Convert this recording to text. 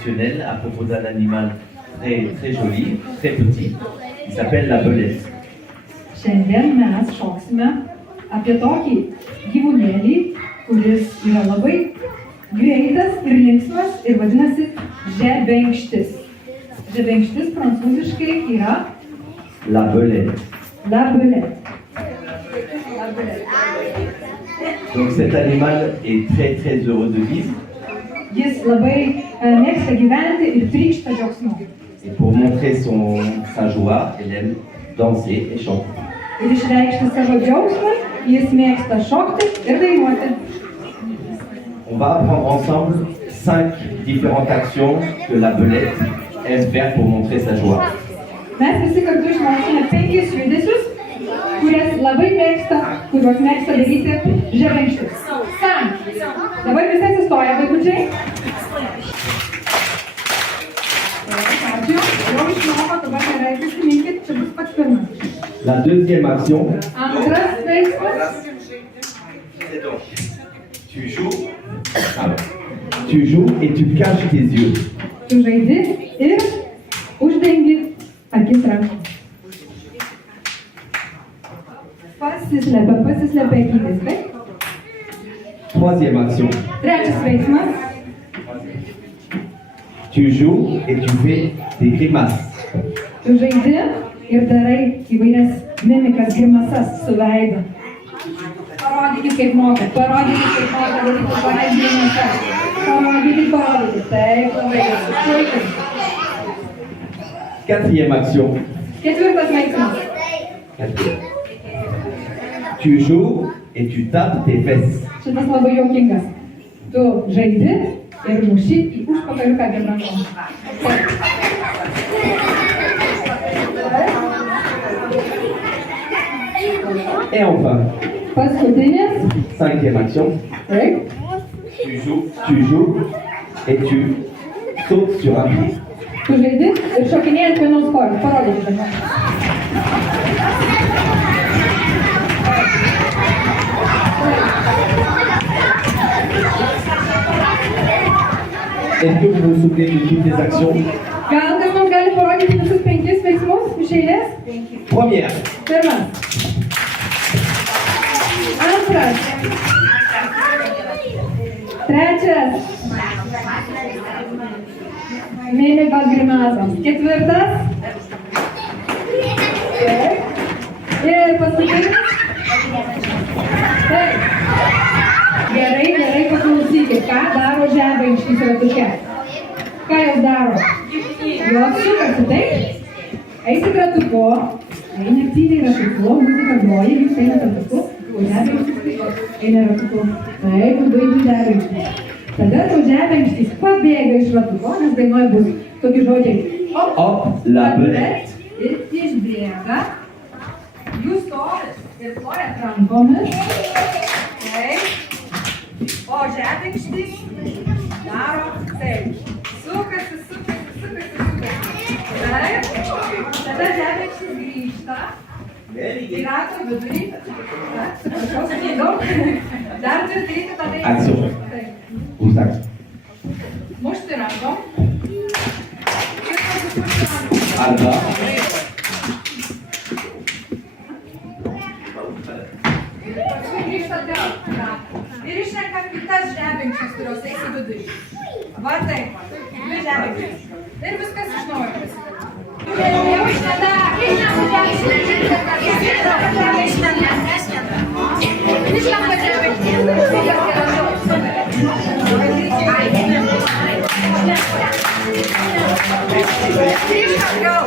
traditionnelle à propos d'un animal très joli, très petit, qui s'appelle la belette. Šiandien mes šoksime apie tokį gyvūnėlį, kuris yra labai greitas ir linksmas ir vadinasi žebenkštis. Žebenkštis prancūziškai yra La belette. la belette. Donc cet animal est très très heureux de vivre. Jis labai mėgsta gyventi ir trykšta džiaugsmu. Et pour montrer sa joie, elle aime danser et chanter. Ir išreikšti savo džiaugsmą, jis mėgsta šokti ir dainuoti. On va apprendre ensemble 5 différentes actions que la belette aime faire pour montrer sa joie. Mes visi kartu išmoksime 5 judesius, kuriuos mėgsta daryti žebenkštis. 5. Dabar visi atsistoja, vaikučiai. Ačiū. Jau išmoko, dabar gerai prisiminkit, čia bus pats pirmas. La deuxième action, Antras veiksmas. c'est donc tu joues et tu caches tes yeux. Tu žaidi ir uždengi akis rankom. Pasislepia akis, taip? Troisième action, Trečias veiksmas. tu joues et tu fais des grimaces. Tu žaidi ir darai įvairias mimikas, grimasas su veidu. Parodykit, kaip mokat. Parodykit, kaip mokat daryti įvairias grimasas. Parodykit. Taip, labai gerai. Puikiai. Quatrième action, Ketvirtas veiksmas. tu joues et tu tapes tes fesses. Šitas labai juokingas. Tu žaidi ir muši į užpakaliuką abiem rankom. Taip. Et enfin, Paskutinis. cinquième action, Taip. tu joues et tu sautes sur un pied. Tu žaidi ir šokinėjai ant vienos kojos. Parodykite man. Est-ce que vous vous souvenez de toutes les actions? Gal kas man gali parodyti visus 5 veiksmus iš eilės? Première, Pirmas. Antras. Trečias. Mimikos grimasas. Ketvirtas. Taip. Ir paskutinis. Taip. Gerai paklausykit, ką daro žebenkštis ratuke. Ką jos daro? Jos sukasi, taip? Eisit ratuku, eina aktyviai ratuku, muzika groja, jūs einat ratuku, o žebenkštis eina ratuku. Taip, labai žebenkštis. Tada to žebenkštis pabėga iš ratuko, nes dainuoja bus tokie žodžiai. hop, la belette. Ir išbėga. Jūs stovit ir plojat rankomis. Taip. O žebenkštis daro taip. Sukasi. Taip. Tada žebenkštis grįžta. Į rato vidurį. Atsiprašau, sakydau. Dar turi daryti tą veiksmą. Action. Taip. Aux actions. Mušti rankom. Alba, Paskui grįžta atgal. Ir išrenka kitas žebenkštis, kurios eis į vidurį. Va taip. Dvi žebenkštis. Ir viskas iš naujo prasideda. Jau išneda. Išlenda žebenkštis. Grįžta atgal.